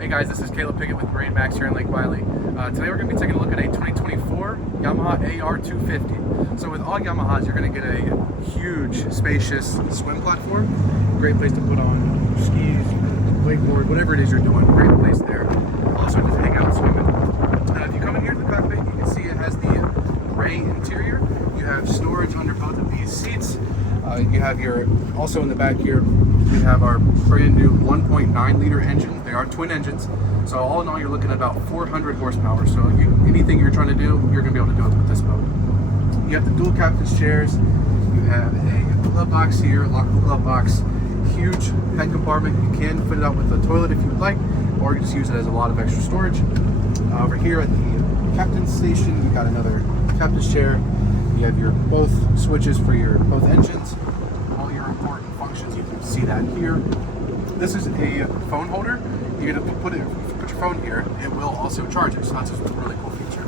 Hey guys, this is Caleb Pickett with MarineMax here in Lake Wylie. Today we're going to be taking a look at a 2024 Yamaha AR250. So with all Yamahas, you're going to get a huge, spacious swim platform. Great place to put on skis, wakeboard, whatever it is you're doing. Great place there. Also just hang out swimming. If you come in here to the cockpit, you can see it has the gray interior. You have storage under both of these seats. You have also in the back here, we have our brand new 1.9 liter engine. They are twin engines. So all in all, you're looking at about 400 horsepower. So anything you're trying to do, you're gonna be able to do it with this boat. You have the dual captain's chairs. You have a glove box here, lockable glove box, huge head compartment. You can fit it out with a toilet if you would like, or you just use it as a lot of extra storage. Over here at the captain's station, you got another captain's chair. You have your both switches for your both engines, all your important functions. You can see that here. This is a phone holder. You're gonna put your phone here. It will also charge it, so that's a really cool feature.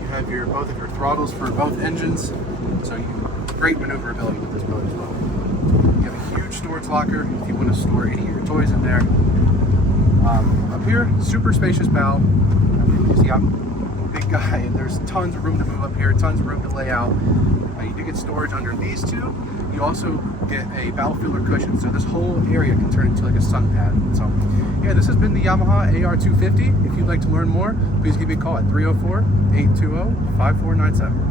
You have both of your throttles for both engines, so great maneuverability with this boat as well. You have a huge storage locker if you want to store any of your toys in there. Up here, super spacious bow. You see, I'm big guy, and there's tons of room to move up here, tons of room to lay out. You do get storage under these two. You also get a bow filler cushion, so this whole area can turn into like a sun pad. So yeah, this has been the Yamaha AR250. If you'd like to learn more, please give me a call at 304-820-5497.